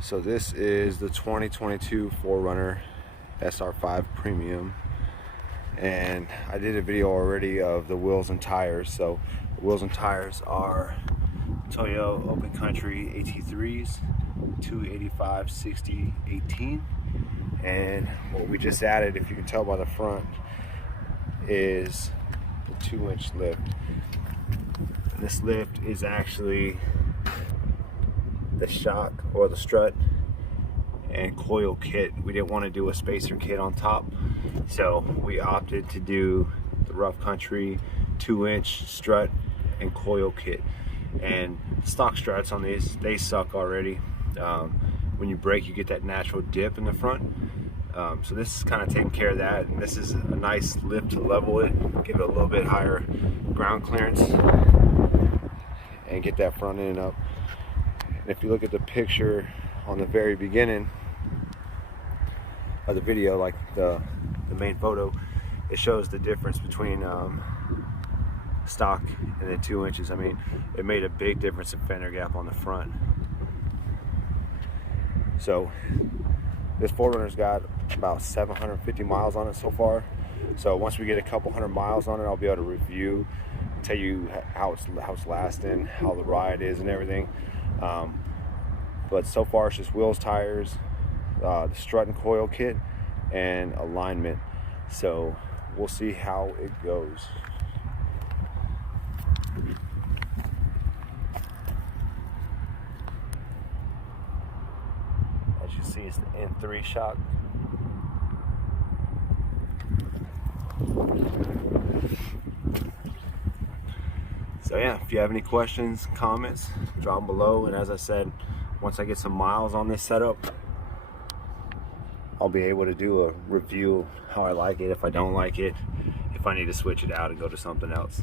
So this is the 2022 4runner Sr5 Premium, and I did a video already of the wheels and tires. So the wheels and tires are Toyo Open Country AT3s, 285 60 18, and what we just added, if you can tell by the front, is the 2-inch lift. And this lift is actually the shock or the strut and coil kit. We didn't want to do a spacer kit on top, so we opted to do the rough country 2-inch strut and coil kit. And stock struts on these, they suck already. When you brake, you get that natural dip in the front, so this is kind of taking care of that. And this is a nice lift to level it, give it a little bit higher ground clearance, and get that front end up. And if you look at the picture on the very beginning of the video, like the main photo, it shows the difference between stock and then 2 inches. I mean, it made a big difference in fender gap on the front. So this 4runner's got about 750 miles on it so far. So once we get a couple hundred miles on it, I'll be able to review, tell you how it's lasting, how the ride is and everything. But so far it's just wheels, tires, the strut and coil kit, and alignment. So we'll see how it goes. As you see, it's the N3 shock. So yeah, if you have any questions, comments, drop them below. And as I said, once I get some miles on this setup, I'll be able to do a review how I like it, if I don't like it, if I need to switch it out and go to something else.